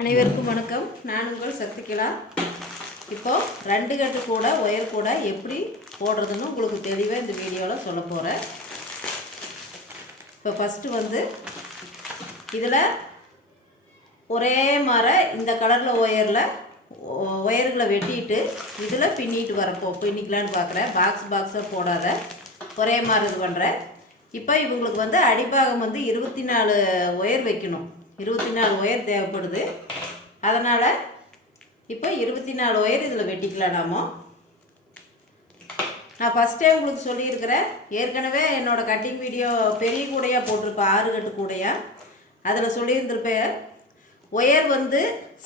அனைவருக்கும் வணக்கம். நான் உங்கள் சக்திகலா. இப்போது 2 கட்டு கூட ஒயர் கூட எப்படி போடுறதுன்னு உங்களுக்கு தெளிவாக இந்த வீடியோவில் சொல்ல போகிறேன். இப்போ ஃபஸ்ட்டு இதில் ஒரே மாதிரி இந்த கலரில் ஒயர்களை வெட்டிட்டு இதில் பின்னிட்டு பின்னிக்கலான்னு பார்க்குறேன். பாக்ஸாக போடாத ஒரே மாதிரி இது பண்ணுறேன். இப்போ இவங்களுக்கு அடிப்பாகம் 24 ஒயர் வைக்கணும். 24 ஒயர் தேவைப்படுது. அதனால் இப்போ 24 ஒயர் இதில் வெட்டிக்கலாம். நான் ஃபஸ்ட்டே உங்களுக்கு சொல்லியிருக்கிறேன். ஏற்கனவே என்னோடய கட்டிங் வீடியோ பெரிய கூடையாக போட்டிருப்பேன், 6 கட்டு கூடையாக. அதில் சொல்லியிருந்திருப்பேன், ஒயர்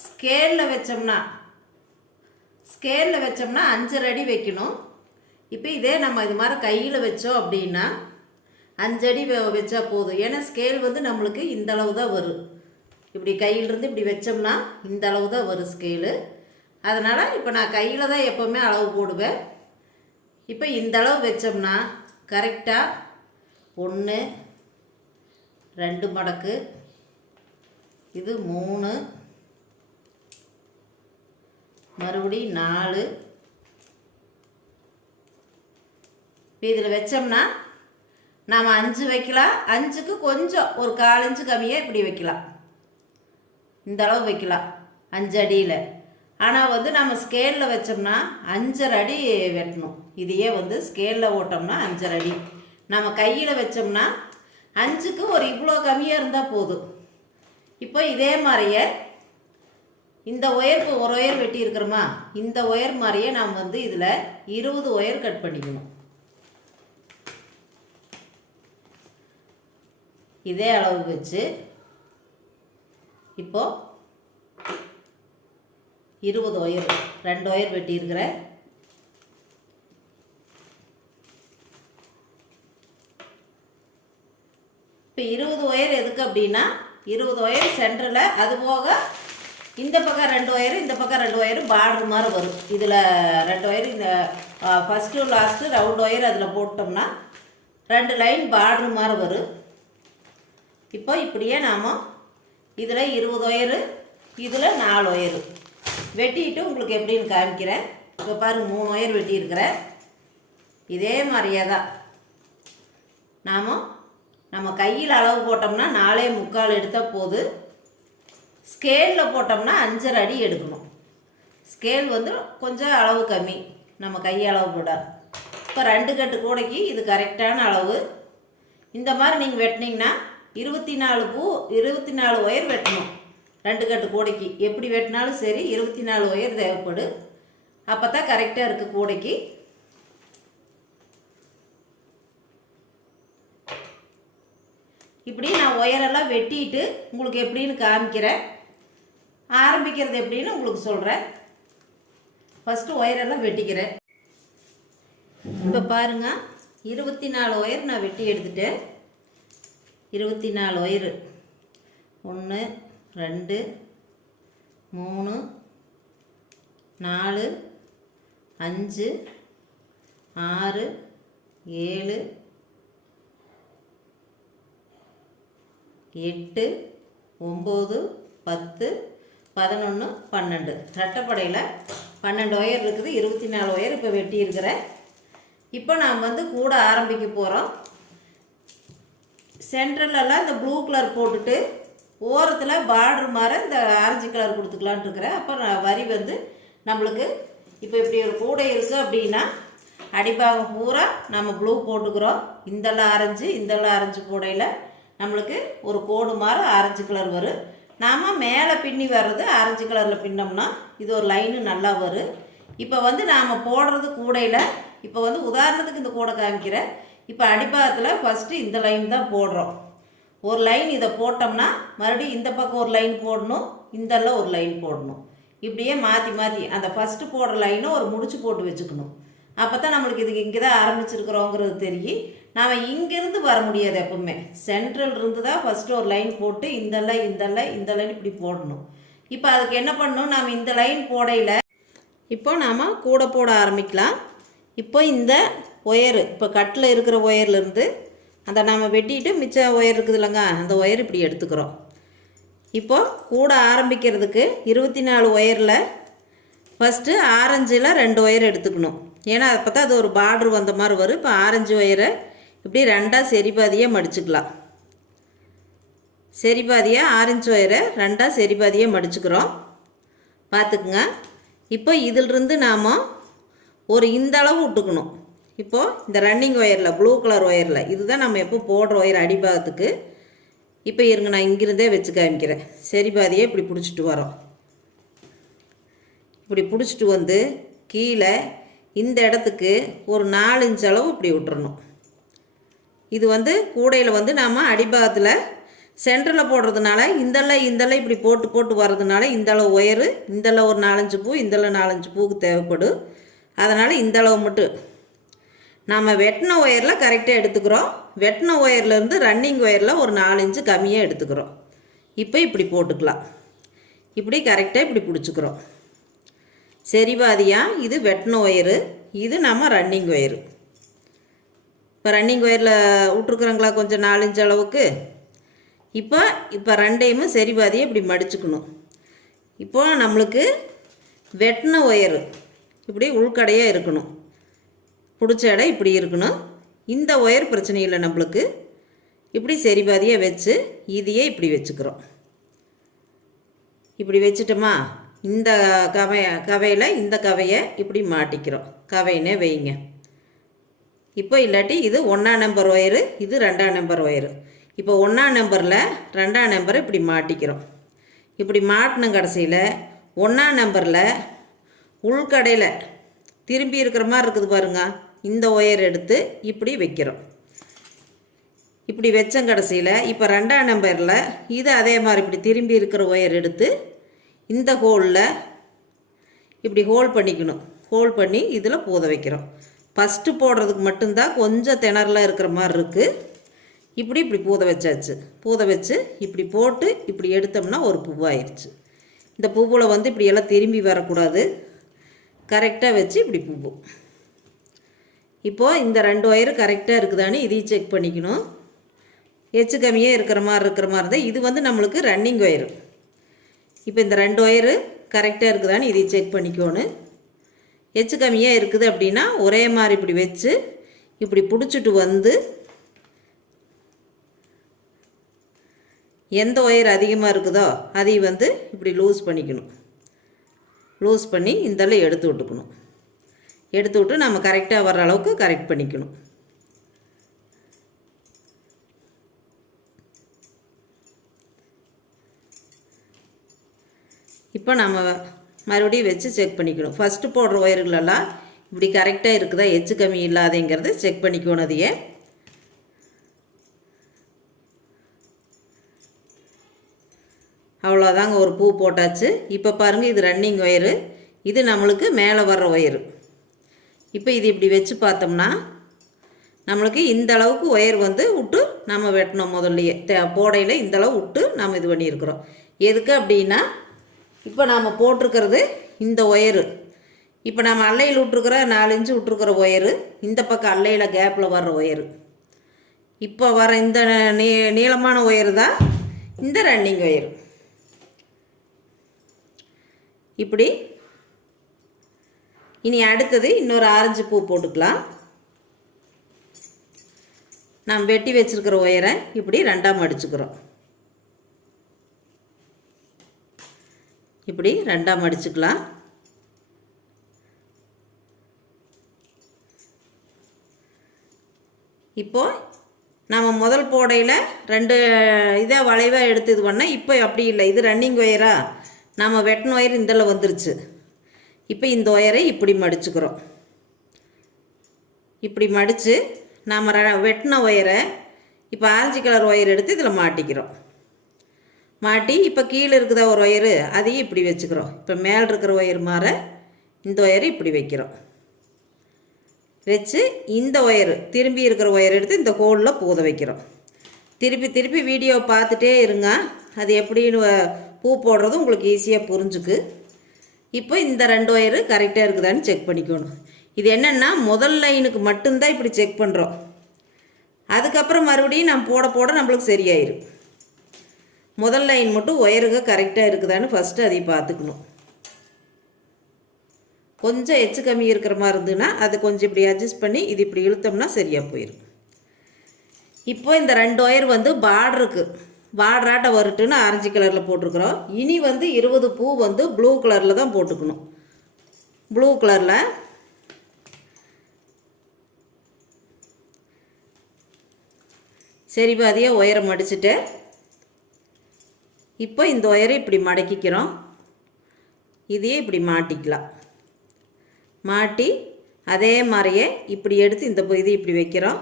ஸ்கேலில் வச்சோம்னா 5 அடி வைக்கணும். இப்போ இதே நம்ம இது மாதிரி கையில் வச்சோம் அப்படின்னா 5 அடி வச்சா போதும். ஏன்னா ஸ்கேல் நம்மளுக்கு இந்த அளவு தான் வரும். இப்படி கையிலிருந்து இப்படி வச்சோம்னா இந்த அளவு தான் வரும் ஸ்கேலு. அதனால் இப்போ நான் கையில் தான் எப்போவுமே அளவு போடுவேன். இப்போ இந்த அளவு வச்சோம்னா கரெக்டாக 1 2 மடக்கு, இது 3, மறுபடி 4. இப்போ இதில் வச்சோம்னா நாம் 5 வைக்கலாம். 5க்கு கொஞ்சம் ஒரு 1/4 இன்ச்சு கம்மியாக இப்படி வைக்கலாம். இந்த அளவு வைக்கலாம் 5 அடியில். ஆனால் நம்ம ஸ்கேலில் வச்சோம்னா 5.5 அடி வெட்டணும். இதையே ஸ்கேலில் ஓட்டோம்னா 5.5 அடி. நம்ம கையில் வச்சோம்னா 5க்கு ஒரு இவ்வளோ கம்மியாக இருந்தால் போதும். இப்போ இதே மாதிரியே இந்த ஒயருக்கு ஒரு ஒயர் வெட்டி இருக்கிறோமா, இந்த ஒயர் மாதிரியே நாம் இதில் 20 ஒயர் கட் பண்ணிக்கணும். இதே அளவு வச்சு இப்போது 20 ஒயர், 2 ஒயர் வெட்டியிருக்கிறேன். இப்போ 20 ஒயர் எதுக்கு அப்படின்னா, 20 ஒயர் சென்டரில், அது போக இந்த பக்கம் 2 ஒயரு, இந்த பக்கம் 2 ஒயரு பார்டர் மாதிரி வரும். இதில் 2 ஒயர், இந்த ஃபஸ்ட்டு லாஸ்ட்டு ரவுண்ட் ஒயர் அதில் போட்டோம்னா 2 லைன் பார்டர் மாதிரி வரும். இப்போ இப்படியே நாம் இதில் 20 ஒயரு, இதில் 4 ஒயரு வெட்டிட்டு உங்களுக்கு எப்படின்னு காமிக்கிறேன். இப்போ பாருங்கள், 3 ஒயர் வெட்டியிருக்கிறேன். இதே மாதிரியே தான் நம்ம கையில் அளவு போட்டோம்னா 4.75 எடுத்தால் போது. ஸ்கேலில் போட்டோம்னா 5.5 அடி எடுக்கணும். ஸ்கேல் கொஞ்சம் அளவு கம்மி, நம்ம கை அளவு போட. இப்போ 2 கட்டு கூடைக்கு இது கரெக்டான அளவு. இந்த மாதிரி நீங்கள் வெட்டினீங்கன்னா 24 ஒயர் வெட்டணும். 2 கட்டு கூடைக்கு எப்படி வெட்டினாலும் சரி 24 ஒயர் தேவைப்படும். அப்போ தான் கரெக்டாக இருக்குது கூடைக்கு. இப்படி நான் ஒயரெல்லாம் வெட்டிட்டு உங்களுக்கு எப்படின்னு காமிக்கிறேன். ஆரம்பிக்கிறது எப்படின்னு உங்களுக்கு சொல்கிறேன். ஃபஸ்ட்டு ஒயரெல்லாம் வெட்டிக்கிறேன். இப்போ பாருங்கள், 24 ஒயர் நான் வெட்டி எடுத்துட்டேன். 24 ஒயரு, 1 2 3 4 5 6 7 8 9 10 11 12 ரெட்டைப்படையில் 12 ஒயர் இருக்குது. 24 ஒயர் இப்போ வெட்டி இருக்கிறேன். இப்போ நாம் கூட ஆரம்பிக்க போகிறோம். சென்ட்ரலெல்லாம் இந்த ப்ளூ கலர் போட்டுட்டு ஓரத்தில் பார்டர் மாதிரி இந்த ஆரஞ்சு கலர் கொடுத்துக்கலான்ட்டு இருக்கிறேன். அப்போ வரி நம்மளுக்கு இப்போ இப்படி ஒரு கூடை இருக்குது அப்படின்னா அடிப்பாகம் பூரா நம்ம ப்ளூ போட்டுக்கிறோம். இந்தெல்லாம் ஆரஞ்சு கூடையில் நம்மளுக்கு ஒரு கோடு மாதிரி ஆரஞ்சு கலர் வரும். நாம் மேலே பின்னி வர்றது ஆரஞ்சு கலரில் பின்னோம்னா இது ஒரு லைனு நல்லா வரும். இப்போ நாம் போடுறது கூடையில், இப்போ உதாரணத்துக்கு இந்த கூடை காமிக்கிறேன். இப்போ அடிப்பாகத்தில் ஃபஸ்ட்டு இந்த லைன் தான் போடுறோம். ஒரு லைன் இதை போட்டோம்னா மறுபடியும் இந்த பக்கம் ஒரு லைன் போடணும், இந்தெல்லாம் ஒரு லைன் போடணும். இப்படியே மாற்றி அந்த ஃபஸ்ட்டு போடுற லைனை ஒரு முடிச்சு போட்டு வச்சுக்கணும். அப்போ தான் நம்மளுக்கு இதுக்கு இங்கே தான் ஆரம்பிச்சிருக்கிறோங்கிறது தெரியும். நாம் இங்கேருந்து வர முடியாது. எப்போவுமே சென்ட்ரல் இருந்து தான் ஃபஸ்ட்டு ஒரு லைன் போட்டு இந்த லைன் இப்படி போடணும். இப்போ அதுக்கு என்ன பண்ணணும், நாம் இந்த லைன் போடையில் இப்போ நாம் கூட போட ஆரம்பிக்கலாம். இப்போ இந்த ஒயரு, இப்போ கட்டில் இருக்கிற ஒயர்லேருந்து அந்த நாம் வெட்டிட்டு மிச்ச ஒயர் இருக்குது இல்லைங்க, அந்த ஒயர் இப்படி எடுத்துக்கிறோம். இப்போ கூட ஆரம்பிக்கிறதுக்கு 24 ஒயரில் ஃபஸ்ட்டு ஆரஞ்சில் 2 ஒயர் எடுத்துக்கணும். ஏன்னா அப்போ தான் அது ஒரு பார்ட்ரு வந்த மாதிரி வரும். இப்போ ஆரஞ்சு ஒயரை இப்படி 2ஆக சரிபாதியாக மடிச்சுக்கலாம். சரிபாதியாக ஆரஞ்சு ஒயரை 2ஆக சரிபாதியாக மடிச்சுக்கிறோம். பார்த்துக்குங்க. இப்போ இதிலிருந்து நாம் ஒரு இந்த அளவு விட்டுக்கணும். இப்போது இந்த ரன்னிங் ஒயரில் ப்ளூ கலர் ஒயரில் இதுதான் நம்ம எப்போ போடுற ஒயர் அடிபாகத்துக்கு. இப்போ இருங்க, நான் இங்கிருந்தே வச்சு காமிக்கிறேன். சரிபாதியை இப்படி பிடிச்சிட்டு வரோம். இப்படி பிடிச்சிட்டு வந்து கீழே இந்த இடத்துக்கு ஒரு 4 இன்ச் அளவு இப்படி விட்டுறணும். இது கூடையில் நாம் அடிபாகத்தில் சென்டரில் போடுறதுனால இந்தளவு இப்படி போட்டு போட்டு வர்றதுனால இந்தளவு ஒயரு, இந்தளவு ஒரு 4-5 பூ, இந்தளவு 4-5 பூவுக்கு தேவைப்படும். அதனால் இந்தளவு மட்டும் நாம் வெட்டின ஒயரில் கரெக்டாக எடுத்துக்கிறோம். வெட்டின ஒயர்லேருந்து ரன்னிங் ஒயரில் ஒரு 4 இன்ச்சு கம்மியாக எடுத்துக்கிறோம். இப்போ இப்படி போட்டுக்கலாம். இப்படி கரெக்டாக இப்படி பிடிச்சிக்கிறோம். சரிபாதியாக இது வெட்டின ஒயரு, இது நம்ம ரன்னிங் ஒயரு. இப்போ ரன்னிங் ஒயரில் விட்ருக்குறோங்களா கொஞ்சம் 4 இன்ச் அளவுக்கு. இப்போ ரெண்டையுமே சரிபாதியை இப்படி மடிச்சுக்கணும். இப்போ நம்மளுக்கு வெட்டின ஒயரு இப்படி உள்கடையாக இருக்கணும். பிடிச்ச இடம் இப்படி இருக்கணும். இந்த ஒயர் பிரச்சனை இல்லை நம்மளுக்கு. இப்படி சரிபாதியாக வச்சு இதையே இப்படி வச்சுக்கிறோம். இப்படி வச்சுட்டோமா, இந்த கவையில் இந்த கவையை இப்படி மாட்டிக்கிறோம். கவையினே வைங்க. இப்போ இல்லாட்டி இது 1ஆம் நம்பர் ஒயரு, இது 2ஆம் நம்பர் ஒயரு. இப்போ 1ஆம் நம்பரில் 2ஆம் நம்பரை இப்படி மாட்டிக்கிறோம். இப்படி மாட்டின கடைசியில் 1ஆம் நம்பரில் உள்கடையில் திரும்பி இருக்கிற மாதிரி இருக்குது பாருங்க, இந்த ஒயர் எடுத்து இப்படி வைக்கிறோம். இப்படி வச்ச கடைசியில் இப்போ 2ஆம் நம்பரில் இது அதே மாதிரி இப்படி திரும்பி இருக்கிற ஒயர் எடுத்து இந்த ஹோலில் இப்படி ஹோல் பண்ணிக்கணும். ஹோல் பண்ணி இதில் பூத வைக்கிறோம். ஃபஸ்ட்டு போடுறதுக்கு மட்டும்தான் கொஞ்சம் திணறலாக இருக்கிற மாதிரி இருக்குது. இப்படி இப்படி பூத வச்சாச்சு. பூத வச்சு இப்படி போட்டு இப்படி எடுத்தோம்னா ஒரு பூவாயிருச்சு. இந்த பூவில் இப்படி எல்லாம் திரும்பி வரக்கூடாது. கரெக்டாக வச்சு இப்படி பூ. இப்போது இந்த 2 ஒயரு கரெக்டாக இருக்குதான்னு இதையும் செக் பண்ணிக்கணும். எச்சு கம்மியாக இருக்கிற மாதிரி தான் இது நம்மளுக்கு ரன்னிங் ஒயரு. இப்போ இந்த 2 ஒயரு கரெக்டாக இருக்குதான்னு இதையும் செக் பண்ணிக்கணும். எச்சு கம்மியாக இருக்குது அப்படின்னா ஒரே மாதிரி இப்படி வச்சு இப்படி பிடிச்சிட்டு வந்து எந்த ஒயர் அதிகமாக இருக்குதோ அதையும் இப்படி லூஸ் பண்ணிக்கணும். லூஸ் பண்ணி இந்தளவு எடுத்து விட்டுக்கணும். எடுத்து விட்டு நம்ம கரெக்டாக வர்ற அளவுக்கு கரெக்ட் பண்ணிக்கணும். இப்போ நம்ம மறுபடியும் வச்சு செக் பண்ணிக்கணும். ஃபஸ்ட்டு போடுற ஒயர்களெல்லாம் இப்படி கரெக்டாக இருக்குதா, எச்சு கம்மி இல்லாதேங்கிறது செக் பண்ணிக்கணும். அதையே அவ்வளோதாங்க, ஒரு பூ போட்டாச்சு. இப்போ பாருங்கள், இது ரன்னிங் ஒயரு, இது நம்மளுக்கு மேலே வர்ற ஒயரு. இப்போ இது இப்படி வச்சு பார்த்தோம்னா நம்மளுக்கு இந்த அளவுக்கு ஒயர் விட்டு நம்ம வெட்டணும். முதல்லையே போடையில் இந்தளவு விட்டு நம்ம இது பண்ணியிருக்கிறோம். எதுக்கு அப்படின்னா இப்போ நாம் போட்டிருக்கிறது இந்த ஒயரு. இப்போ நம்ம அல்லையில் விட்ருக்குற 4 இன்ச்சு விட்ருக்குற ஒயரு, இந்த பக்கம் அல்லையில் கேப்பில் வர்ற ஒயரு. இப்போ வர இந்த நீளமான ஒயரு தான் இந்த ரன்னிங் ஒயரு. இப்படி இனி அடுத்தது இன்னொரு ஆரஞ்சு பூ போட்டுக்கலாம். நாம் வெட்டி வச்சுருக்கிற ஒயரை இப்படி 2ஆக மடிச்சுக்கிறோம். இப்படி 2ஆக மடிச்சுக்கலாம். இப்போது நம்ம முதல் போடையில் 2 இதை வளைவாக எடுத்து இது பண்ணால் இப்போ அப்படி இல்லை. இது ரன்னிங் ஒயரா, நம்ம வெட்டின ஒயர் இதில் வந்துருச்சு. இப்போ இந்த ஒயரை இப்படி மடிச்சுக்கிறோம். இப்படி மடித்து நாம் வெட்டின ஒயரை இப்போ ஆரஞ்சு கலர் ஒயர் எடுத்து இதில் மாட்டிக்கிறோம். மாட்டி இப்போ கீழே இருக்குதா ஒரு ஒயரு, அதையும் இப்படி வச்சுக்கிறோம். இப்போ மேலே இருக்கிற ஒயர் மாற இந்த ஒயரை இப்படி வைக்கிறோம். வச்சு இந்த ஒயரு திரும்பி இருக்கிற ஒயர் எடுத்து இந்த ஹோலில் பூத வைக்கிறோம். திருப்பி திருப்பி வீடியோ பார்த்துட்டே இருங்க, அது எப்படின்னு பூ போடுறது உங்களுக்கு ஈஸியாக புரிஞ்சுக்கு. இப்போ இந்த 2 ஒயரு கரெக்டாக இருக்குதான்னு செக் பண்ணிக்கணும். இது என்னென்னா முதல் லைனுக்கு மட்டும்தான் இப்படி செக் பண்ணுறோம். அதுக்கப்புறம் மறுபடியும் நம்ம போட போட நம்மளுக்கு சரியாயிடும். முதல் லைன் மட்டும் ஒயருங்க கரெக்டாக இருக்குதான்னு ஃபஸ்ட்டு அதை பார்த்துக்கணும். கொஞ்சம் எச்சு கம்மி இருக்கிற மாதிரி இருந்ததுன்னா அதை கொஞ்சம் இப்படி அட்ஜஸ்ட் பண்ணி இது இப்படி இழுத்தோம்னா சரியாக போயிடும். இப்போ இந்த 2 ஒயர் வந்து பார்டராட்ட வரட்டுன்னு ஆரஞ்சு கலரில் போட்டிருக்கிறோம். இனி வந்து 20 பூ வந்து ப்ளூ கலரில் தான் போட்டுக்கணும். ப்ளூ கலரில் சரி பாதியாக ஒயரை மடிச்சுட்டு இப்போ இந்த ஒயரை இப்படி மடக்கிக்கிறோம். இதையே இப்படி மாட்டிக்கலாம். மாட்டி அதே மாதிரியே இப்படி எடுத்து இந்த இது இப்படி வைக்கிறோம்.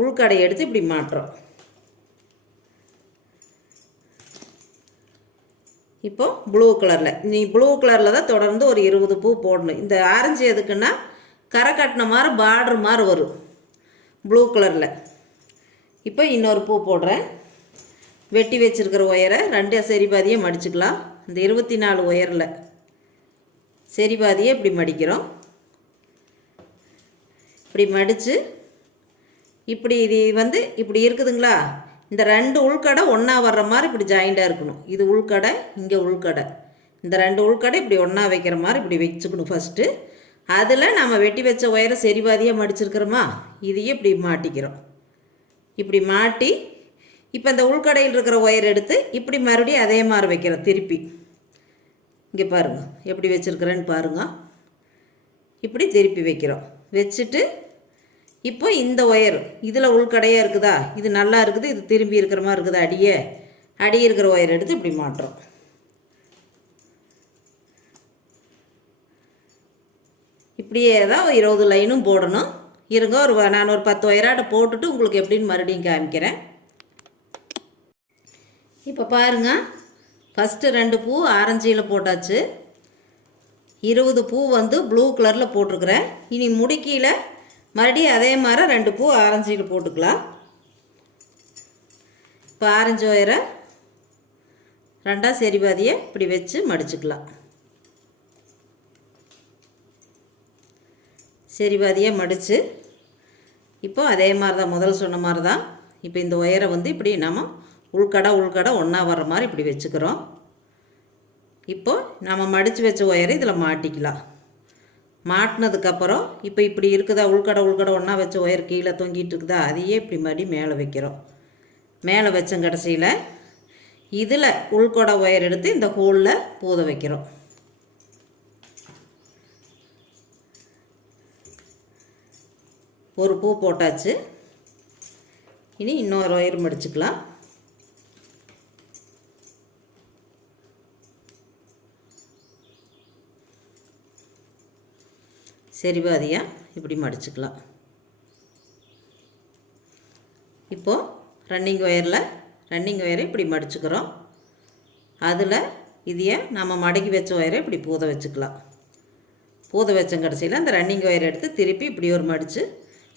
உள்கடையை எடுத்து இப்படி மாட்டுறோம். இப்போ ப்ளூ கலரில் ப்ளூ கலரில் தான் தொடர்ந்து ஒரு 20 பூ போடணும். இந்த ஆரஞ்சு எதுக்குன்னா கரை கட்டின மாதிரி பார்டர் மாதிரி வரும் ப்ளூ கலரில். இப்போ இன்னொரு பூ போடுறேன். வெட்டி வச்சுருக்கிற ஒயரை 2 சரி பாதியை மடிச்சுக்கலாம். இந்த 24 ஒயரில் சரி பாதியை இப்படி மடிக்கிறோம். இப்படி மடித்து இப்படி இது வந்து இப்படி இருக்குதுங்களா, இந்த 2 உள்கடை ஒன்றா வர்ற மாதிரி இப்படி ஜாயிண்டாக இருக்கணும். இது உள்கடை, இங்கே உள்கடை, இந்த 2 உள்கடை இப்படி ஒன்றா வைக்கிற மாதிரி இப்படி வச்சுக்கணும் ஃபஸ்ட்டு. அதில் நம்ம வெட்டி வச்ச ஒயரை சரி பாதியாக மடிச்சிருக்கிறோமா, இதையே இப்படி மாட்டிக்கிறோம். இப்படி மாட்டி இப்போ இந்த உள்கடையில் இருக்கிற ஒயர் எடுத்து இப்படி மறுபடியும் அதே மாதிரி வைக்கிறோம். திருப்பி இங்கே பாருங்கள் எப்படி வச்சுருக்கிறேன்னு பாருங்கள். இப்படி திருப்பி வைக்கிறோம். வச்சுட்டு இப்போ இந்த ஒயர் இதில் உள்கடையாக இருக்குதா, இது நல்லா இருக்குது, இது திரும்பி இருக்கிற மாதிரி இருக்குது, அடி இருக்கிற ஒயர் எடுத்து இப்படி மாட்டுறோம். இப்படியே தான் 20 லைனும் போடணும். இருங்க, நான் ஒரு 10 ஒயராட்ட போட்டுட்டு உங்களுக்கு எப்படின்னு மறுபடியும் காமிக்கிறேன். இப்போ பாருங்கள், ஃபஸ்ட்டு 2 பூ ஆரஞ்சியில் போட்டாச்சு. 20 பூ வந்து ப்ளூ கலரில் போட்டிருக்கிறேன். இனி முடிக்கியில் மறுபடியும் அதே மாதிரி 2 பூ ஆரஞ்சியில் போட்டுக்கலாம். இப்போ ஆரஞ்சு ஒயரை 2 சரி பாதியை இப்படி வச்சு மடிச்சுக்கலாம். சரி பாதியை மடித்து இப்போ அதே மாதிரி தான் முதல் சொன்ன மாதிரி தான். இப்போ இந்த ஒயரை வந்து இப்படி நம்ம உள்கடை ஒன்றா வர்ற மாதிரி இப்படி வச்சுக்கிறோம். இப்போ நம்ம மடித்து வச்ச ஒயரை இதில் மாட்டிக்கலாம். மாட்டினதுக்கப்புறம் இப்போ இப்படி இருக்குதா, உள்கடை ஒன்றா வச்ச ஒயர் கீழே தொங்கிட்டு இருக்குதா, அதையே இப்படி மறுபடி மேலே வைக்கிறோம். மேலே வச்ச கடைசியில் இதில் உள்கடை ஒயர் எடுத்து இந்த ஹோலில் பூத வைக்கிறோம். ஒரு பூ போட்டாச்சு. இனி இன்னொரு ஒயர் மடிச்சுக்கலாம். சரி பாதியாக இப்படி மடிச்சுக்கலாம். இப்போது ரன்னிங் ஒயரை இப்படி மடிச்சுக்கிறோம். அதில் இதையே நம்ம மடக்கி வச்ச ஒயரை இப்படி பூத வச்சுக்கலாம். பூத வச்ச கடைசியில் அந்த ரன்னிங் ஒயரை எடுத்து திருப்பி இப்படி ஒரு மடித்து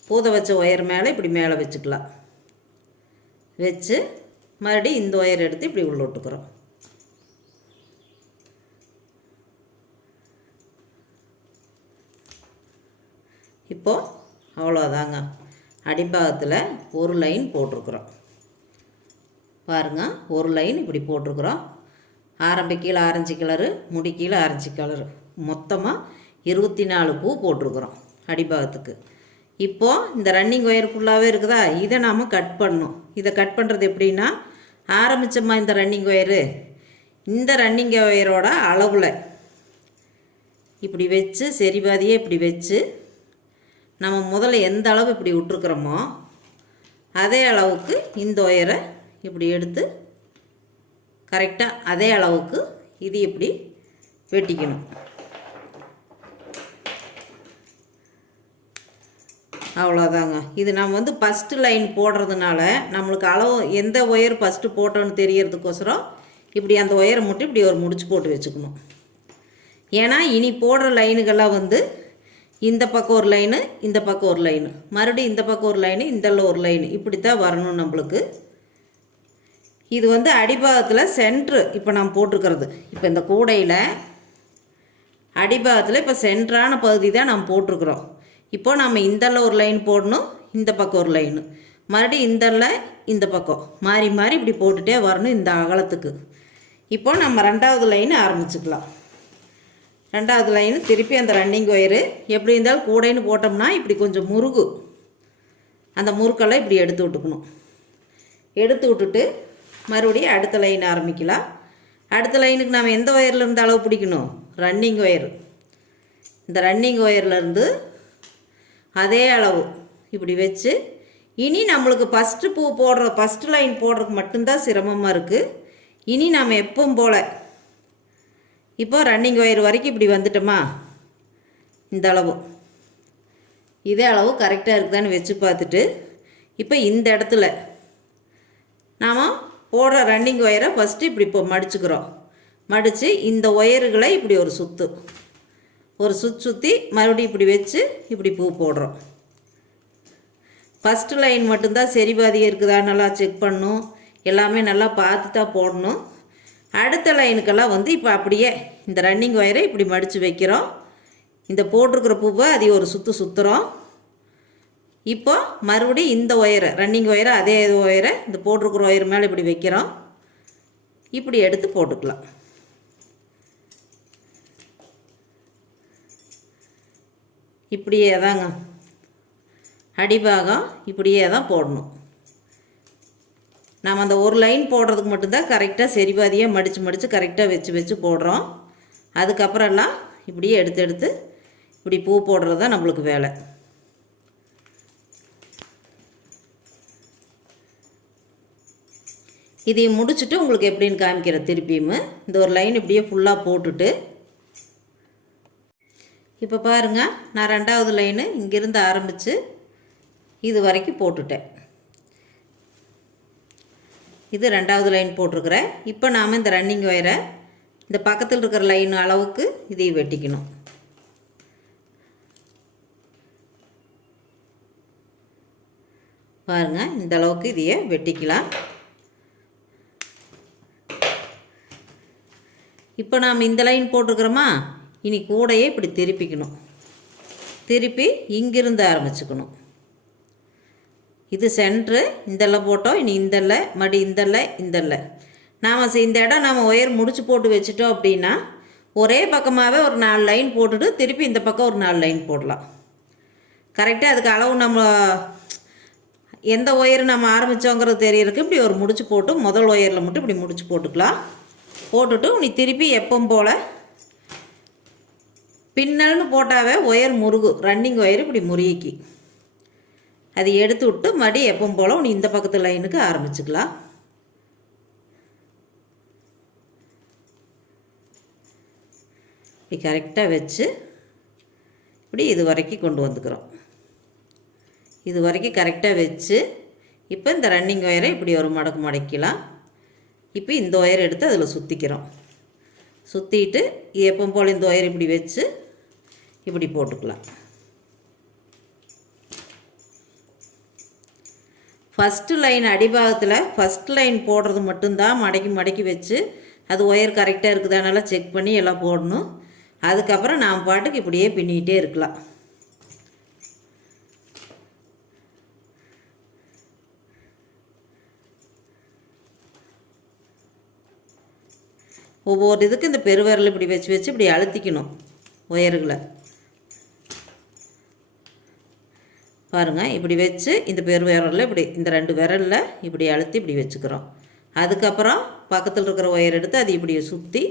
பூத வச்ச ஒயர் மேலே இப்படி மேலே வச்சுக்கலாம். வச்சு மறுபடியும் இந்த ஒயர் எடுத்து இப்படி உள்ள விட்டுக்கிறோம். இப்போது அவ்வளோதாங்க. அடிப்பாகத்தில் ஒரு லைன் போட்டிருக்குறோம். பாருங்கள், ஒரு லைன் இப்படி போட்டிருக்குறோம். கீழே ஆரஞ்சு கலரு, முடி கீழே ஆரஞ்சு கலரு, மொத்தமாக 24 பூ போட்டிருக்குறோம் அடிப்பாகத்துக்கு. இப்போது இந்த ரன்னிங் ஒயர் ஃபுல்லாகவே இருக்குதா, இதை நாம் கட் பண்ணணும். இதை கட் பண்ணுறது எப்படின்னா, ஆரம்பித்தோமா இந்த ரன்னிங் ஒயரு, இந்த ரன்னிங் ஒயரோட அளவில் இப்படி வச்சு சரி பாதியே இப்படி வச்சு நம்ம முதல்ல எந்த அளவு இப்படி விட்டுருக்குறோமோ அதே அளவுக்கு இந்த ஒயரை இப்படி எடுத்து கரெக்டாக அதே அளவுக்கு இது இப்படி வெட்டிக்கணும். அவ்வளோதாங்க. இது நம்ம வந்து ஃபஸ்ட்டு லைன் போடுறதுனால நம்மளுக்கு அளவு எந்த ஒயர் ஃபஸ்ட்டு போட்டோன்னு தெரியறதுக்கோசரம் இப்படி அந்த ஒயரை மட்டும் இப்படி ஒரு முடிச்சு போட்டு வச்சுக்கணும். ஏன்னா இனி போடுற லைனுகள்லாம் வந்து இந்த பக்கம் ஒரு லைனு, இந்த பக்கம் ஒரு லைனு, மறுபடியும் இந்த பக்கம் ஒரு லைனு, இந்தல ஒரு லைனு, இப்படி தான் வரணும் நம்மளுக்கு. இது வந்து அடிபாகத்தில் சென்ட்ரு இப்போ நான் போட்டிருக்கிறது. இப்போ இந்த கூடையில் அடிபாகத்தில் இப்போ சென்ட்ரான பகுதி தான் நம்ம போட்டிருக்கிறோம். இப்போ நம்ம இந்தல ஒரு லைன் போடணும், இந்த பக்கம் ஒரு லைனு, மறுபடியும் இந்தல்ல இந்த பக்கம் மாறி மாறி இப்படி போட்டுகிட்டே வரணும் இந்த அகலத்துக்கு. இப்போ நம்ம 2வது லைன் ஆரம்பிச்சுக்கலாம். 2வது லைனு திருப்பி அந்த ரன்னிங் ஒயரு எப்படி இருந்தாலும் கூடைன்னு போட்டோம்னா இப்படி கொஞ்சம் முறுகு, அந்த முறுக்கெல்லாம் இப்படி எடுத்து விட்டுக்கணும். எடுத்து விட்டுட்டு மறுபடியும் அடுத்த லைன் ஆரம்பிக்கலாம். அடுத்த லைனுக்கு நாம் எந்த ஒயரில் இருந்து அளவு பிடிக்கணும்? Running wire. இந்த ரன்னிங் ஒயர்லேருந்து அதே அளவு இப்படி வச்சு, இனி நம்மளுக்கு ஃபஸ்ட்டு லைன் போடுறதுக்கு மட்டும்தான் சிரமமாக இருக்குது. இனி நாம் எப்பவும் போல் இப்போ ரன்னிங் ஒயர் வரைக்கும் இப்படி வந்துட்டோமா, இந்த அளவு இதே அளவு கரெக்டாக இருக்குதான்னு வச்சு பார்த்துட்டு, இப்போ இந்த இடத்துல நாம் போடுற ரன்னிங் ஒயரை ஃபஸ்ட்டு இப்படி இப்போ மடிச்சுக்கிறோம். மடித்து இந்த ஒயருகளை இப்படி ஒரு சுற்றி மறுபடியும் இப்படி வச்சு இப்படி பூ போடுறோம். ஃபஸ்ட்டு லைன் மட்டும்தான் சரி பாதியாக இருக்குதா நல்லா செக் பண்ணணும், எல்லாமே நல்லா பார்த்து தான் போடணும். அடுத்த லைனுக்கெல்லாம் வந்து இப்போ அப்படியே இந்த ரன்னிங் ஒயரை இப்படி மடித்து வைக்கிறோம். இந்த போட்டிருக்கிற பூவை அதை ஒரு சுற்றுறோம். இப்போ மறுபடியும் இந்த ஒயரை ரன்னிங் ஒயரை அதே ஒயரை இந்த போட்டிருக்கிற ஒயர் மேலே இப்படி வைக்கிறோம். இப்படி எடுத்து போட்டுக்கலாம். இப்படியே தாங்க அடிபாகம் இப்படியே தான் போடணும். நாம் அந்த ஒரு லைன் போடுறதுக்கு மட்டும்தான் கரெக்டாக சரிபாதியாக மடித்து கரெக்டாக வச்சு போடுறோம். அதுக்கப்புறம்லாம் இப்படியே எடுத்து இப்படி பூ போடுறது தான் நம்மளுக்கு வேலை. இதையும் முடிச்சுட்டு உங்களுக்கு எப்படின்னு காமிக்கிற திருப்பியும் இந்த ஒரு லைன் இப்படியே ஃபுல்லாக போட்டுட்டு, இப்போ பாருங்கள் நான் 2வது லைனு இங்கேருந்து ஆரம்பித்து இது வரைக்கும் போட்டுட்டேன். இது 2வது லைன் போட்டிருக்கிறேன். இப்போ நாம் இந்த ரன்னிங் ஒயரை இந்த பக்கத்தில் இருக்கிற லைன் அளவுக்கு இதையும் வெட்டிக்கணும். பாருங்கள் இந்த அளவுக்கு இதையே வெட்டிக்கலாம். இப்போ நாம் இந்த லைன் போட்டிருக்கிறோமா, இனி கூடையே இப்படி திருப்பிக்கணும். திருப்பி இங்கிருந்து ஆரம்பிச்சுக்கணும். இது சென்ட்ரு, இந்தெல்லாம் போட்டோம். இனி இந்தல்ல மடி இந்தல்ல நாம் இந்த இடம் நாம் ஒயர் முடிச்சு போட்டு வச்சுட்டோம் அப்படின்னா ஒரே பக்கமாகவே ஒரு 4 லைன் போட்டுட்டு திருப்பி இந்த பக்கம் ஒரு 4 லைன் போடலாம். கரெக்டாக அதுக்கு அளவு நம்ம எந்த ஒயர் நம்ம ஆரம்பித்தோங்கிறது தெரியறதுக்கு இப்படி ஒரு முடிச்சு போட்டு முதல் ஒயரில் மட்டும் இப்படி முடிச்சு போட்டுக்கலாம். போட்டுட்டு நீ திருப்பி எப்பவும் போல் பின்னல்னு போட்டாவே ஒயர் முருகு, ரன்னிங் ஒயர் இப்படி முறுக்கி அதை எடுத்து விட்டு மடி எப்பவும் போல் நீ இந்த பக்கத்து லைனுக்கு ஆரம்பிச்சுக்கலாம். இப்படி கரெக்டாக வச்சு இப்படி இது வரைக்கும் கொண்டு வந்துக்கிறோம். இது வரைக்கும் கரெக்டாக வச்சு இப்போ இந்த ரன்னிங் ஒயரை இப்படி ஒரு மடக்கலாம். இப்போ இந்த ஒயர் எடுத்து அதில் சுற்றிக்கிறோம். சுற்றிட்டு எப்பவும் போல் இந்த ஒயர் இப்படி வச்சு இப்படி போட்டுக்கலாம். ஃபஸ்ட்டு லைன் அடிபாகத்தில் ஃபஸ்ட் லைன் போடுறது மட்டும்தான் மடக்கி வச்சு அது ஒயர் கரெக்டாக இருக்குதானால செக் பண்ணி எல்லாம் போடணும். அதுக்கப்புறம் நாம் பாட்டுக்கு இப்படியே பின்னிகிட்டே இருக்கலாம். ஒவ்வொரு இதுக்கு இந்த பெருவிரல் இப்படி வச்சு இப்படி அழுத்திக்கணும் ஒயர்களை. பாருங்கள் இப்படி வச்சு இந்த பெருவிரலில் இப்படி இந்த 2 விரலில் இப்படி அழுத்தி இப்படி வச்சுக்கிறோம். அதுக்கப்புறம் பக்கத்தில் இருக்கிற ஒயர் எடுத்து அதை இப்படி சுற்றி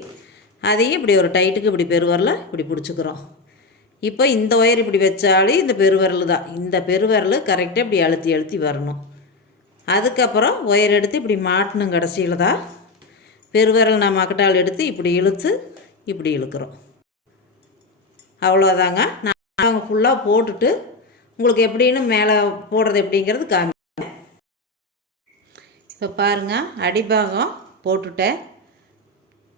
அதையும் இப்படி ஒரு டைட்டுக்கு இப்படி பெருவிரலை இப்படி பிடிச்சிக்கிறோம். இப்போ இந்த ஒயர் இப்படி வச்சாலே இந்த பெருவிரல் தான், இந்த பெருவிரல் கரெக்டாக இப்படி அழுத்தி வரணும். அதுக்கப்புறம் ஒயர் எடுத்து இப்படி மாட்டணும். கடைசியில் தான் பெருவிரல் நம்ம அக்கட்டால் எடுத்து இப்படி இப்படி இழுக்கிறோம். அவ்வளோதாங்க. நாங்கள் ஃபுல்லாக போட்டுட்டு உங்களுக்கு எப்படின்னு மேலே போடுறது எப்படிங்கிறது காமிக்கிறேன். இப்போ பாருங்கள் அடிபாகம் போட்டுட்டேன்.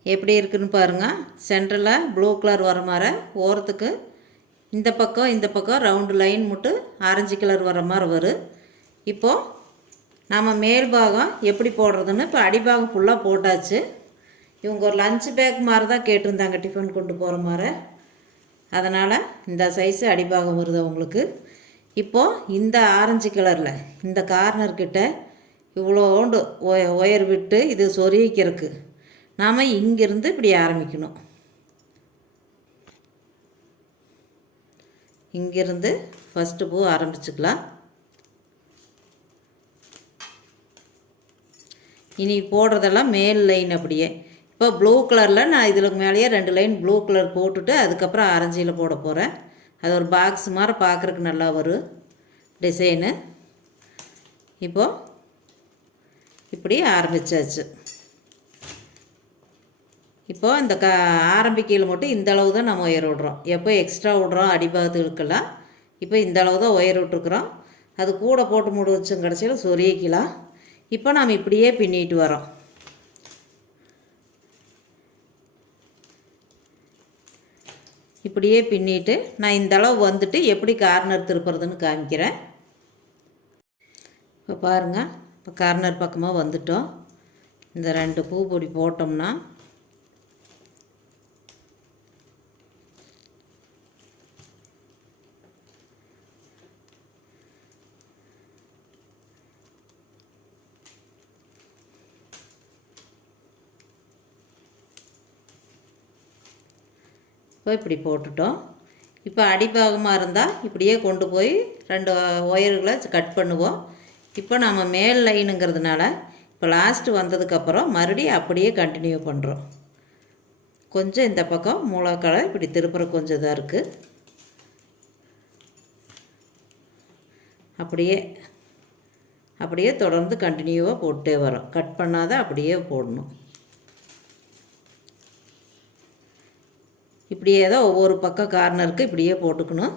எப்படி இருக்குதுன்னு பாருங்கள். சென்டரில் ப்ளூ கலர் வர மாதிரி ஓரத்துக்கு இந்த பக்கம் ரவுண்டு லைன் மட்டும் ஆரஞ்சு கலர் வர மாதிரி வரும். இப்போது நாம் மேல் பாகம் எப்படி போடுறதுன்னு இப்போ அடிபாகம் ஃபுல்லாக போட்டாச்சு. இவங்க ஒரு லஞ்ச் பேக் மாதிரி தான் கேட்டிருந்தாங்க, டிஃபன் கொண்டு போகிற மாதிரி. அதனால் இந்த சைஸு அடிபாகம் வருது அவங்களுக்கு. இப்போது இந்த ஆரஞ்சு கலரில் இந்த கார்னர்கிட்ட இவ்வளோண்டு ஒயர் விட்டு இது சொருகிக்கிறதுக்கு நாம் இங்கிருந்து இப்படி ஆரம்பிக்கணும். இங்கிருந்து ஃபஸ்ட்டு பூ ஆரம்பிச்சுக்கலாம். இனி போடுறதெல்லாம் மேல் லைன் அப்படியே. இப்போ ப்ளூ கலரில் நான் இதில் மேலேயே 2 லைன் ப்ளூ கலர் போட்டுட்டு அதுக்கப்புறம் ஆரஞ்சில் போட போகிறேன். அது ஒரு பாக்ஸ் மாதிரி பார்க்குறதுக்கு நல்லா வரும் டிசைனு. இப்போது இப்படி ஆரம்பித்தாச்சு. இப்போது இந்த ஆரம்பிக்கையில் மட்டும் இந்த அளவு தான் நம்ம ஒயர் விட்றோம். எப்போ எக்ஸ்ட்ரா விட்றோம் அடிபாகத்துக்கெல்லாம் இப்போ இந்த அளவு தான் ஒயர் விட்டுருக்குறோம். அது கூட போட்டு முடிச்சும் கடைசியில் சொருகிக்கலாம். இப்போ நாம் இப்படியே பின்னிட்டு வரோம். இப்படியே பின்னிட்டு நான் இந்த அளவு வந்துட்டு எப்படி கார்னர் திருப்புறதுன்னு காமிக்கிறேன். இப்போ பாருங்கள், இப்போ கார்னர் பக்கமாக வந்துட்டோம். இந்த 2 பூ பொடி போட்டோம்னா இப்போ இப்படி போட்டுட்டோம். இப்போ அடிப்பாகமாக இருந்தால் இப்படியே கொண்டு போய் 2 ஒயர்களை கட் பண்ணுவோம். இப்போ நம்ம மேல் லைனுங்கிறதுனால இப்போ லாஸ்ட்டு வந்ததுக்கப்புறம் மறுபடியும் அப்படியே கண்டினியூ பண்ணுறோம். கொஞ்சம் இந்த பக்கம் மூலக்கடை இப்படி திருப்புற கொஞ்சம் இதாக இருக்குது. அப்படியே தொடர்ந்து கண்டினியூவாக போட்டே வரோம். கட் பண்ணாத அப்படியே போடணும். இப்படியே தான் ஒவ்வொரு பக்கம் கார்னருக்கு இப்படியே போட்டுக்கணும்.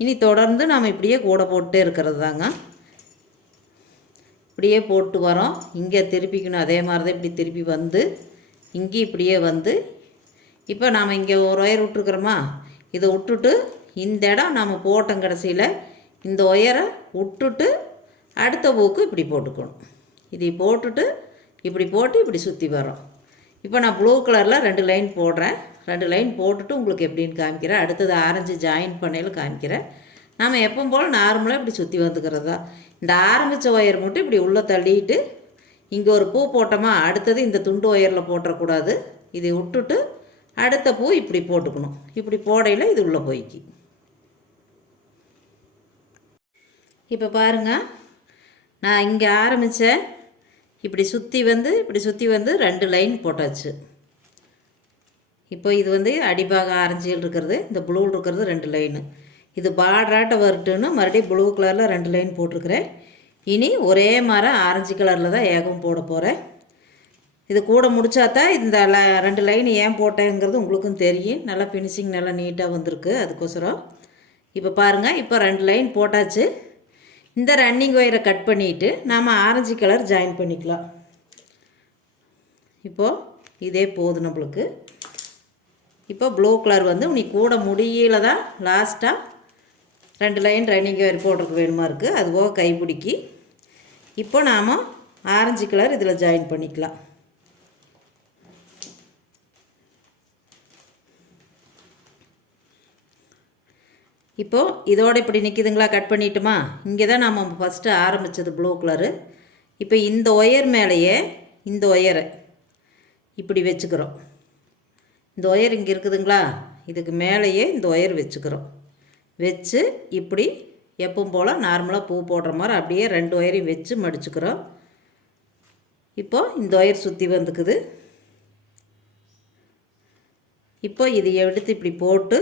இனி தொடர்ந்து நாம் இப்படியே கூட போட்டே இருக்கிறது தாங்க. இப்படியே போட்டு வரோம். இங்கே திருப்பிக்கணும். அதே மாதிரி தான் இப்படி திருப்பி வந்து இங்கே இப்படியே வந்து இப்போ நாம் இங்கே ஒரு ஒயர் விட்டுருக்குறோமா, இதை விட்டுட்டு இந்த இடம் நாம் போட்டோம். கடைசியில் இந்த ஒயரை விட்டுட்டு அடுத்த பூக்கு இப்படி போட்டுக்கணும். இதை போட்டுட்டு இப்படி போட்டு இப்படி சுற்றி வரோம். இப்போ நான் ப்ளூ கலரில் 2 லைன் போடுறேன். 2 லைன் போட்டுட்டு உங்களுக்கு எப்படின்னு காமிக்கிறேன். அடுத்தது ஆரஞ்சு ஜாயின் பண்ணையில் காமிக்கிறேன். நாம் எப்பவும் போல் நார்மலாக இப்படி சுற்றி வந்துக்கிறதா. இந்த ஆரம்பித்த ஒயர் மட்டும் இப்படி உள்ளே தள்ளிட்டு இங்கே ஒரு பூ போட்டோமா, அடுத்தது இந்த துண்டு ஒயரில் போட்டக்கூடாது. இதை விட்டுட்டு அடுத்த பூ இப்படி போட்டுக்கணும். இப்படி போடையில் இது உள்ளே போய்க்கு. இப்போ பாருங்கள், நான் இங்கே ஆரம்பித்தேன். இப்படி சுற்றி வந்து 2 லைன் போட்டாச்சு. இப்போ இது வந்து அடிபாக ஆரஞ்சில் இருக்கிறது, இந்த ப்ளூ இருக்கிறது 2 லைனு. இது பார்டராட்ட வரட்டுன்னு மறுபடியும் ப்ளூ கலரில் 2 லைன் போட்டிருக்கிறேன். இனி ஒரே மாதிரி ஆரஞ்சு கலரில் தான் ஏகம் போட போகிறேன். இது கூட முடிச்சாதான் இந்த 2 லைன் ஏன் போட்டேங்கிறது உங்களுக்கும் தெரியும். நல்லா ஃபினிஷிங் நல்லா நீட்டாக வந்திருக்கு. அதுக்கோசரம் இப்போ பாருங்கள், இப்போ 2 லைன் போட்டாச்சு. இந்த ரன்னிங் ஒயரை கட் பண்ணிவிட்டு நாம் ஆரஞ்சு கலர் ஜாயின் பண்ணிக்கலாம். இப்போது இதே போதும் நம்மளுக்கு. இப்போ ப்ளூ கலர் வந்து நீ கூட முடியல தான் லாஸ்ட்டாக 2 லைன் ரன்னிங் ஒயர் போடுறதுக்கு வேணுமா இருக்குது. அதுபோக கைப்பிடிக்கி இப்போ நாம் ஆரஞ்சு கலர் இதில் ஜாயின் பண்ணிக்கலாம். இப்போது இதோடு இப்படி நிற்கிதுங்களா, கட் பண்ணிட்டுமா. இங்கே தான் நாம் ஃபஸ்ட்டு ஆரம்பித்தது ப்ளூ கலரு. இப்போ இந்த ஒயர் மேலேயே இந்த ஒயரை இப்படி வச்சுக்கிறோம். இந்த ஒயர் இங்கே இருக்குதுங்களா, இதுக்கு மேலேயே இந்த ஒயர் வச்சுக்கிறோம். வச்சு இப்படி எப்பவும் போல் நார்மலாக பூ போடுற மாதிரி அப்படியே 2 ஒயரையும் வச்சு மடிச்சுக்கிறோம். இப்போது இந்த ஒயர் சுற்றி வந்துக்குது. இப்போ இது எடுத்து இப்படி போட்டு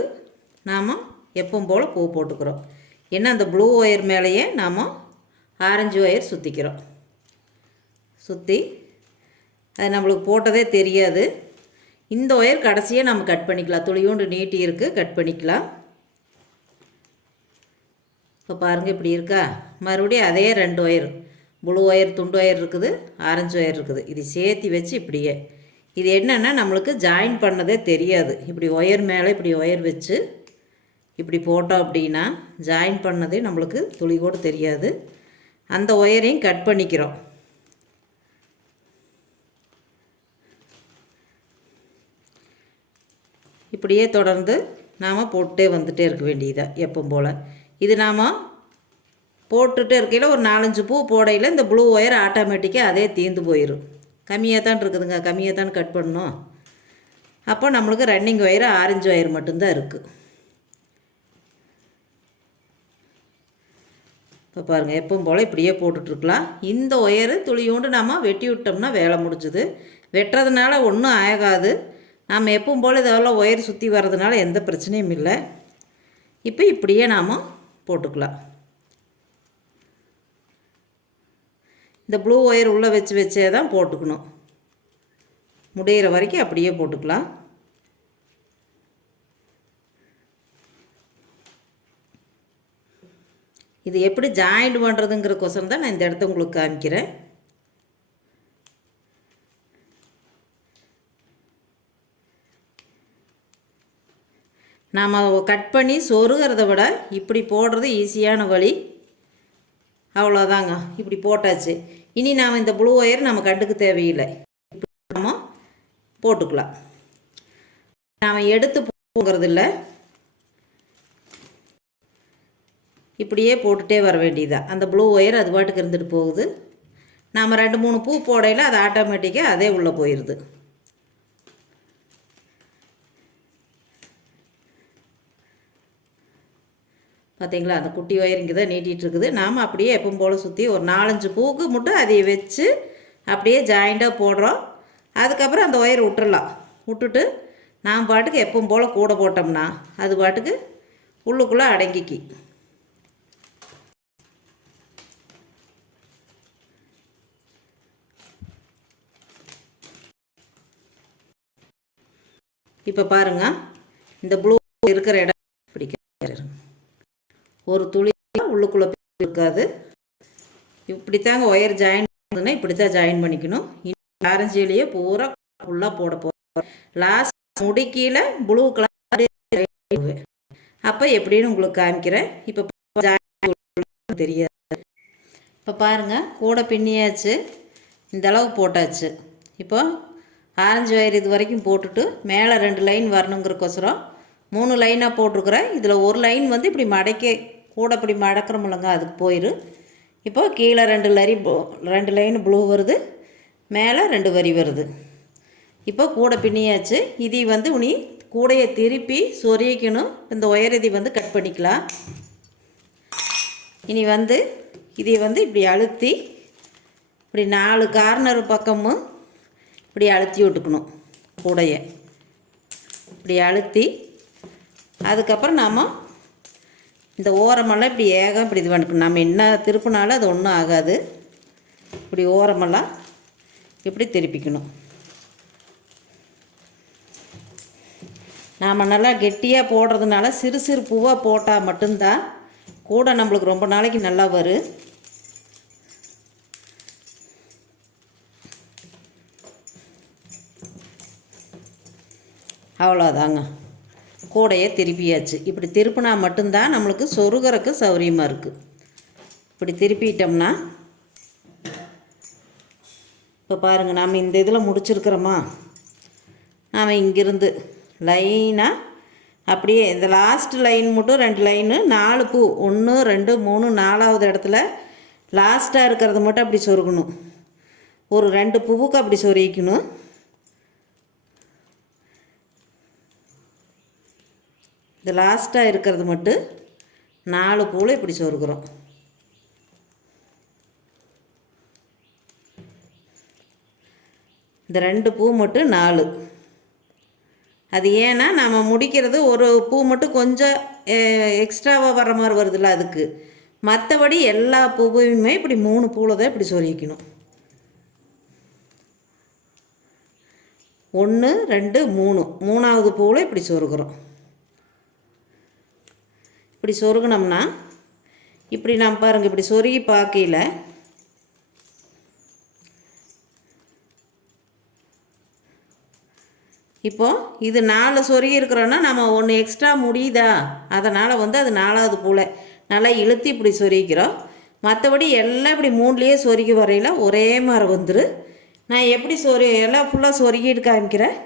நாம் எப்பவும் போல் பூ போட்டுக்கிறோம். ஏன்னா அந்த ப்ளூ ஒயர் மேலேயே நாம் ஆரஞ்சு ஒயர் சுற்றிக்கிறோம். சுற்றி அது நம்மளுக்கு போட்டதே தெரியாது. இந்த ஒயர் கடைசியே நம்ம கட் பண்ணிக்கலாம். துளியோண்டு நீட்டி இருக்குது, கட் பண்ணிக்கலாம். இப்போ பாருங்கள் இப்படி இருக்கா. மறுபடியும் அதே 2 ஒயர், ப்ளூ ஒயர் துண்டு ஒயர் இருக்குது, ஆரஞ்சு ஒயர் இருக்குது. இது சேர்த்து வச்சு இப்படியே இது என்னென்னா நம்மளுக்கு ஜாயின் பண்ணதே தெரியாது. இப்படி ஒயர் மேலே இப்படி ஒயர் வச்சு இப்படி போட்டோம் அப்படின்னா ஜாயின் பண்ணதே நம்மளுக்கு துளி கூட தெரியாது. அந்த ஒயரையும் கட் பண்ணிக்கிறோம். இப்படியே தொடர்ந்து நாம் போட்டே வந்துகிட்டே இருக்க வேண்டியதான் எப்பவும் போல். இது நாம் போட்டுகிட்டே இருக்கையில் ஒரு 4-5 பூ போடையில் இந்த ப்ளூ ஒயர் ஆட்டோமேட்டிக்காக அதே தீர்ந்து போயிடும். கம்மியாக தான் இருக்குதுங்க, கம்மியாக தான் கட் பண்ணணும். அப்போ நம்மளுக்கு ரன்னிங் ஒயர் ஆரஞ்சு ஒயர் மட்டும்தான் இருக்குது. இப்போ பாருங்கள், எப்பவும் போல் இப்படியே போட்டுட்ருக்கலாம். இந்த ஒயரு துளியோண்டு நம்ம வெட்டி விட்டோம்னா வேலை முடிஞ்சுது. வெட்டுறதுனால ஒன்றும் ஆகாது. நாம் எப்பவும் போல் இதெல்லாம் ஒயர் சுற்றி வர்றதுனால எந்த பிரச்சனையும் இல்லை. இப்போ இப்படியே நாம் போட்டுக்கலாம். இந்த ப்ளூ ஒயர் உள்ளே வச்சே தான் போட்டுக்கணும். முடிகிற வரைக்கும் அப்படியே போட்டுக்கலாம். இது எப்படி ஜாயிண்ட் பண்ணுறதுங்கிறக்கோசரம் தான் நான் இந்த இடத்த உங்களுக்கு காமிக்கிறேன். நாம் கட் பண்ணி சொருகிறத விட இப்படி போடுறது ஈஸியான வழி. அவ்வளோதாங்க, இப்படி போட்டாச்சு. இனி நாம் இந்த ப்ளூ ஒயர் நம்ம கண்டுக்கு தேவையில்லை. இப்படி நம்ம போட்டுக்கலாம். நாம் எடுத்து போங்கிறதில்ல, இப்படியே போட்டுகிட்டே வர வேண்டியதான். அந்த ப்ளூ ஒயர் அது பாட்டுக்கு இருந்துட்டு போகுது. நாம் 2-3 பூ போடையில் அது ஆட்டோமேட்டிக்காக அதே உள்ளே போயிடுது. பார்த்தீங்களா, அந்த குட்டி ஒயர் இங்கே தான் நீட்டிகிட்டு இருக்குது. நாம் அப்படியே எப்பவும் போல் சுற்றி ஒரு 4-5 பூவுக்கு மட்டும் அதை வச்சு அப்படியே ஜாயிண்டாக போடுறோம். அதுக்கப்புறம் அந்த ஒயர் விட்டுட்டு நாம் பாட்டுக்கு எப்பவும் போல் கூட போட்டோம்னா அது பாட்டுக்கு உள்ளுக்குள்ளே அடங்கிக்கி. இப்போ பாருங்கள், இந்த ப்ளூ இருக்கிற இடம் பிடிக்க ஒரு துளி உள்ளுக்குள்ளே இருக்காது. இப்படித்தாங்க ஒயர் ஜாயின் பண்ணுன்னா இப்படி தான் ஜாயின் பண்ணிக்கணும். ஆரஞ்சிலேயே பூரா ஃபுல்லாக போட போகிறோம். லாஸ்ட் முடிக்கையில் ப்ளூ கலர் அப்போ எப்படின்னு உங்களுக்கு காமிக்கிறேன். இப்போ தெரியாது. இப்போ பாருங்கள், கூட பின்னியாச்சு, இந்தளவு போட்டாச்சு. இப்போ ஆரஞ்சு ஒயர் இது வரைக்கும் போட்டுட்டு மேலே 2 லைன் வரணுங்கிறக்கோசரம் 3 லைனாக போட்டிருக்குறேன். இதில் ஒரு லைன் வந்து இப்படி கூட இப்படி மடக்கிறோம்லங்க, அதுக்கு போயிடும். இப்போ கீழே 2 லைன் ப்ளூ வருது, மேலே 2 வரி வருது. இப்போ கூட பின்னியாச்சு. இதை வந்து உனி கூடையை திருப்பி சொருகிக்கணும். இந்த ஒயர் இதை வந்து கட் பண்ணிக்கலாம். இனி வந்து இதை வந்து இப்படி அழுத்தி இப்படி 4 கார்னர் பக்கமும் இப்படி அழுத்தி விட்டுக்கணும். கூடையை இப்படி அழுத்தி அதுக்கப்புறம் நாம் இந்த ஓரமெல்லாம் இப்படி இப்படி இது பண்ணிக்கணும். நம்ம என்ன திருப்பினாலும் அது ஒன்றும் ஆகாது. இப்படி ஓரமெல்லாம் இப்படி திருப்பிக்கணும். நாம் நல்லா கெட்டியாக போடுறதுனால சிறு சிறு பூவாக போட்டால் மட்டும்தான் கூட நம்மளுக்கு ரொம்ப நாளைக்கு நல்லா வரும். அவ்வளோதாங்க, கூடையை திருப்பியாச்சு. இப்படி திருப்பினா மட்டும்தான் நம்மளுக்கு சொருகிறக்கு சௌரியமாக இருக்குது. இப்படி திருப்பிட்டோம்னா இப்போ பாருங்கள், நாம் இந்த இதில் முடிச்சிருக்கிறோமா, நாம் இங்கிருந்து லைனாக அப்படியே இந்த லாஸ்ட் லைன் மட்டும் 2 லைனு 4 பூ 1 2 3 4வது இடத்துல லாஸ்ட்டாக இருக்கிறத மட்டும் அப்படி சொருகணும். ஒரு 2 பூவுக்கு அப்படி சொருகிக்கணும். இந்த லாஸ்ட்டாக இருக்கிறது மட்டும் 4 பூவில் இப்படி சொருகிறோம். இந்த 2 பூ மட்டும் 4. அது ஏன்னா நம்ம முடிக்கிறது ஒரு பூ மட்டும் கொஞ்சம் எக்ஸ்ட்ராவாக வர்ற மாதிரி வருதுல்ல, அதுக்கு. மற்றபடி எல்லா பூவையுமே இப்படி 3 பூவில் தான் இப்படி சொருகிக்கணும். 1 2 3 3வது பூவில் இப்படி சொருகிறோம். இப்படி சொருகினோம்னா இப்படி நாம் பாருங்கள், இப்படி சொருகி பார்க்கையில் இப்போது இது 4 சொருகி இருக்கிறோன்னா நம்ம 1 எக்ஸ்ட்ரா முடியுதா, அதனால் வந்து அது 4வது பூவில் நல்லா இழுத்து இப்படி சொருகிக்கிறோம். மற்றபடி எல்லாம் இப்படி 3லேயே சொருகி வரையில் ஒரே மாதிரி வந்துடும். நான் எப்படி எல்லாம் ஃபுல்லாக சொருகிட்டு காமிக்கிறேன்.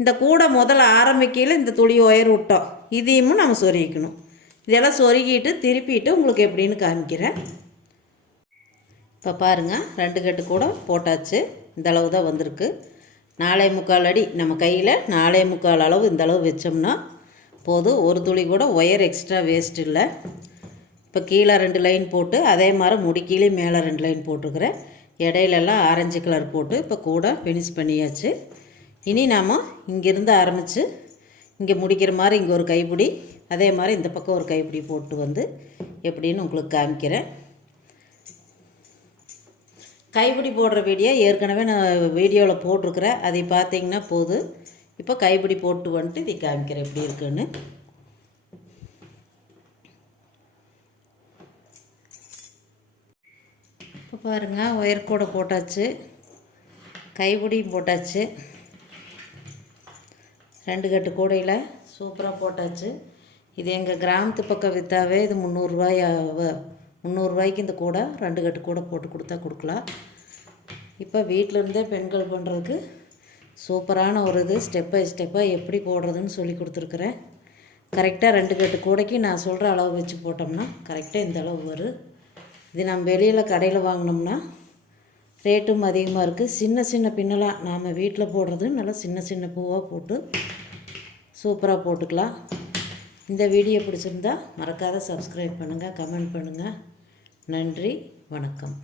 இந்த கூடை முதல்ல ஆரம்பிக்கையில் இந்த துளி ஒயர் விட்டோம், இதையும் நம்ம சொருகிக்கணும். இதெல்லாம் சொருகிட்டு திருப்பிட்டு உங்களுக்கு எப்படின்னு காமிக்கிறேன். இப்போ பாருங்கள், 2 கட்டு கூட போட்டாச்சு. இந்த அளவு தான் வந்திருக்கு. 4.25 அடி நம்ம கையில் 4.25 அளவு இந்த அளவு வச்சோம்னா போதும். ஒரு துளி கூட ஒயர் எக்ஸ்ட்ரா வேஸ்ட் இல்லை. இப்போ கீழே 2 லைன் போட்டு அதே மாதிரி முடிக்கீழே மேலே 2 லைன் போட்டுருக்குறேன். இடையிலெல்லாம் ஆரஞ்சு கலர் போட்டு இப்போ கூட ஃபினிஷ் பண்ணியாச்சு. இனி நாம் இங்கேருந்து ஆரம்பித்து இங்கே முடிக்கிற மாதிரி இங்கே ஒரு கைப்பிடி, அதே மாதிரி இந்த பக்கம் ஒரு கைப்பிடி போட்டு வந்து எப்படின்னு உங்களுக்கு காமிக்கிறேன். கைப்பிடி போடுற வீடியோ ஏற்கனவே நான் வீடியோவில் போட்டிருக்கிறேன், அதை பார்த்தீங்கன்னா போதும். இப்போ கைப்பிடி போட்டு வந்துட்டு இதை காமிக்கிறேன் எப்படி இருக்குன்னு. இப்போ பாருங்கள், ஒயர் கூடை போட்டாச்சு, கைப்பிடியும் போட்டாச்சு. 2 கட்டு கூடையில் சூப்பராக போட்டாச்சு. இது எங்கள் கிராமத்து பக்கம் விற்றாவே இது 300 ரூபாய்க்கு இந்த கூடை 2 கட்டு கூடை போட்டு கொடுத்தா கொடுக்கலாம். இப்போ வீட்டிலருந்தே பெண்கள் பண்ணுறதுக்கு சூப்பரான ஒரு இது ஸ்டெப் பை ஸ்டெப்பாக எப்படி போடுறதுன்னு சொல்லி கொடுத்துருக்குறேன். கரெக்டாக 2 கட்டு கூடைக்கு நான் சொல்கிற அளவு வச்சு போட்டோம்னா கரெக்டாக இந்த அளவு வரும். இது நம்ம வெளியில் கடையில் வாங்கினோம்னா ரேட்டும் அதிகமாக இருக்குது. சின்ன சின்ன பின்னலாக நாம் வீட்டில் போடுறது நல்லா சின்ன சின்ன பூவாக போட்டு சூப்பராக போட்டுக்கலாம். இந்த வீடியோ பிடிச்சிருந்தா மறக்காத சப்ஸ்கிரைப் பண்ணுங்கள், கமெண்ட் பண்ணுங்கள். நன்றி, வணக்கம்.